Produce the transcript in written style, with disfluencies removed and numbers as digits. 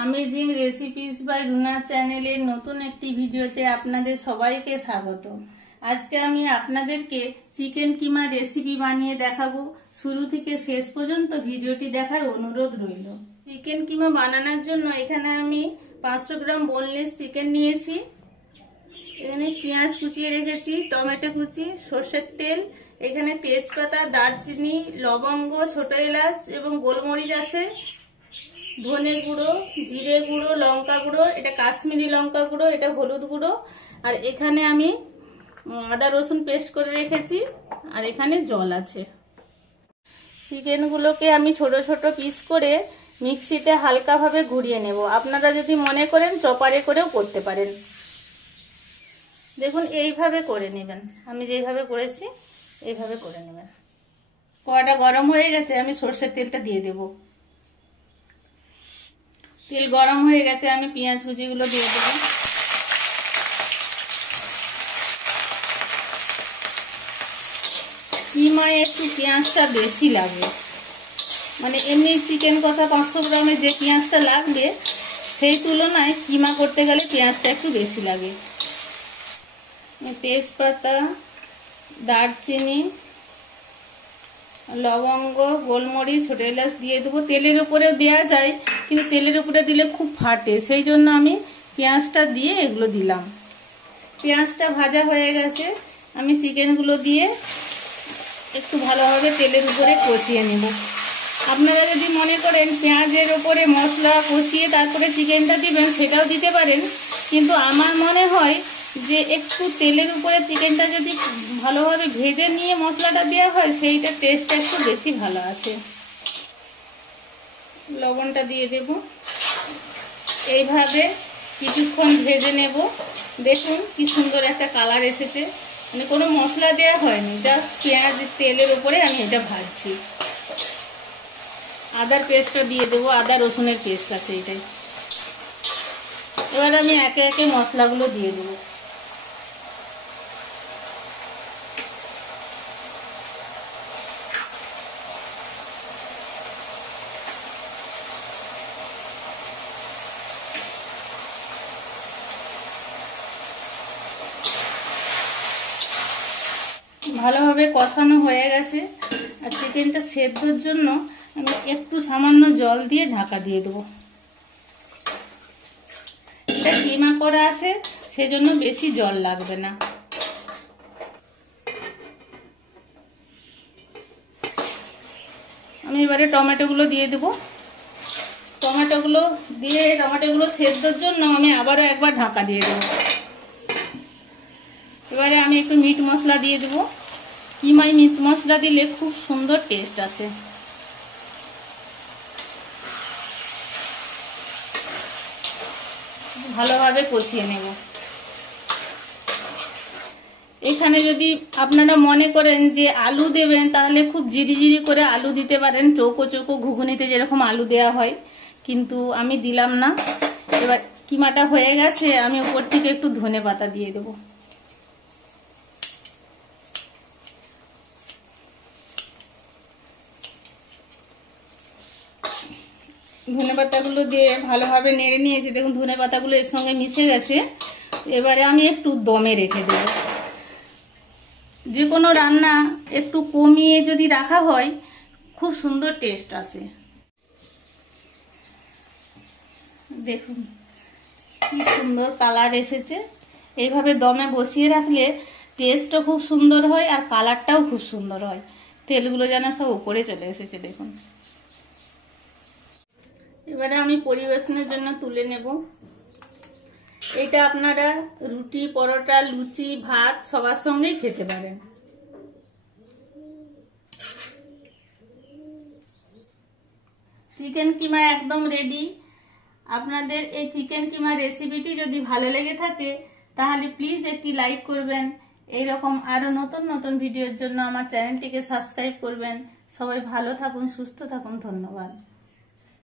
Amazing recipes bye रुना चैनेलेर नतून एकटी भिडियोते आपनादेर सबाइके स्वागत। आज के आमी आपनादेरके चिकेन किमा रेसिपि बानिये देखाबो। शुरू थेके शेष पर्यन्त भिडियोटी देखार अनुरोध रइल। चिकेन किमा बानानोर जोन्नो एखाने आमी 500 ग्राम बोनलेस चिकेन नियेछि। एखाने पेंयाज कुचिये रेखेछि, टमेटो कुचि, सर्षेर तेल, एखाने तेजपाता, दारचिनी, लवंग, छोट एलाच एबं गोलमरिच आछे, धने गुड़ो, जिरे गुड़ो, लंका गुड़ो, एटा काश्मीरी लंका गुड़ो, एटा हलुद गुड़ो, और एखाने आमी आदा रसुन पेस्ट करे रेखेछि, और एखाने जल आछे। चिकेन गुलोके आमी छोटो छोटो पिस करे मिक्सिते हालका भावे घुरिये नेब। आपनारा यदि मने करेन चपारे करेও करते पारेन। देखुन এইভাবে করে নেবেন, আমি যেভাবে করেছি এইভাবে করে নেবেন। কড়াটা গরম হয়ে গেছে, আমি সরষের তেলটা দিয়ে দেব। তেল গরম হয়ে গেছে, আমি পেঁয়াজ কুচিগুলো দিয়ে দেব। কিমায় একটু পেঁয়াজটা বেশি লাগে, মানে এমনি চিকেন কষা 500 গ্রামে যে পেঁয়াজটা লাগবে সেই তুলনায় কিমা করতে গেলে পেঁয়াজটা একটু বেশি লাগে। তেজপাতা, দারচিনি, লবঙ্গ, গোলমরিচ, ছোট এলাচ দিয়ে দেবো। তেলের উপরেও দেওয়া যায়, কিন্তু তেলের উপরে দিলে খুব ফাটে, সেই জন্য আমি পেঁয়াজটা দিয়ে এগুলো দিলাম। পেঁয়াজটা ভাজা হয়ে গেছে, আমি চিকেনগুলো দিয়ে একটু ভালোভাবে তেলের উপরে কষিয়ে নেব। আপনারা যদি মনে করেন পেঁয়াজের উপরে মশলা কষিয়ে তারপরে চিকেনটা দিবেন, সেটাও দিতে পারেন, কিন্তু আমার মনে হয় যে একটু তেলের উপরে চিকেনটা যদি ভালোভাবে ভেজে নিয়ে মশলাটা দেওয়া হয় সেইটা টেস্টটা একটু বেশি ভালো আসে। লবণটা দিয়ে দেব, এইভাবে কিছুক্ষণ ভেজে নেব। দেখুন কি সুন্দর একটা কালার এসেছে, মানে কোনো মশলা দেওয়া হয়নি, জাস্ট পেঁয়াজ তেলের উপরে আমি এটা ভাজছি। আদার পেস্টটা দিয়ে দেবো, আদা রসুনের পেস্ট আছে এটাই। এবার আমি একে একে মশলাগুলো দিয়ে দেবো। ভালোভাবে কষানো হয়ে গেছে, আর চিকেনটা সেদ্ধর জন্য আমি একটু সামান্য জল দিয়ে ঢাকা দিয়ে দেবো। এটা কিমা করা আছে সেজন্য বেশি জল লাগবে না। আমি এবারে টমেটোগুলো দিয়ে দেবো। টমেটোগুলো সেদ্ধর জন্য আমি আবারও একবার ঢাকা দিয়ে দেবো। এবারে আমি একটু মিট মশলা দিয়ে দেবো। কিমায় মিট মশলা দিলে খুব সুন্দর টেস্ট আসে। ভালোভাবে কষিয়ে নেব। এখানে যদি আপনারা মনে করেন যে আলু দেবেন, তাহলে খুব জিরি করে আলু দিতে পারেন, চৌকো চৌকো ঘুগনিতে যেরকম আলু দেওয়া হয়, কিন্তু আমি দিলাম না। এবার কিমাটা হয়ে গেছে, আমি উপর থেকে একটু ধনেপাতা দিয়ে দেবো। ধনেপাতাগুলো দিয়ে ভালোভাবে নেড়ে নিয়েছি, দেখুন ধনেপাতাগুলো এর সঙ্গে মিশে গেছে। এবারে আমি একটু দমে রেখে দেব। যে কোনো রান্না একটু কমিয়ে যদি রাখা হয় খুব সুন্দর টেস্ট আসে। দেখুন কি সুন্দর কালার এসেছে। এইভাবে দমে বসিয়ে রাখলে টেস্টও খুব সুন্দর হয় আর কালারটাও খুব সুন্দর হয়। তেলগুলো যেন সব উপরে চলে এসেছে দেখুন। এবারে আমি পরিবেশনের জন্য তুলে নেব। এটা আপনারা রুটি, পরোটা, লুচি, ভাত সবার সঙ্গেই খেতে পারেন। চিকেন কিমা একদম রেডি। আপনাদের এই চিকেন কিমা রেসিপিটি যদি ভালো লেগে থাকে তাহলে প্লিজ একটি লাইক করবেন। এইরকম আরো নতুন নতুন ভিডিওর জন্য আমার চ্যানেলটিকে সাবস্ক্রাইব করবেন। সবাই ভালো থাকুন, সুস্থ থাকুন, ধন্যবাদ।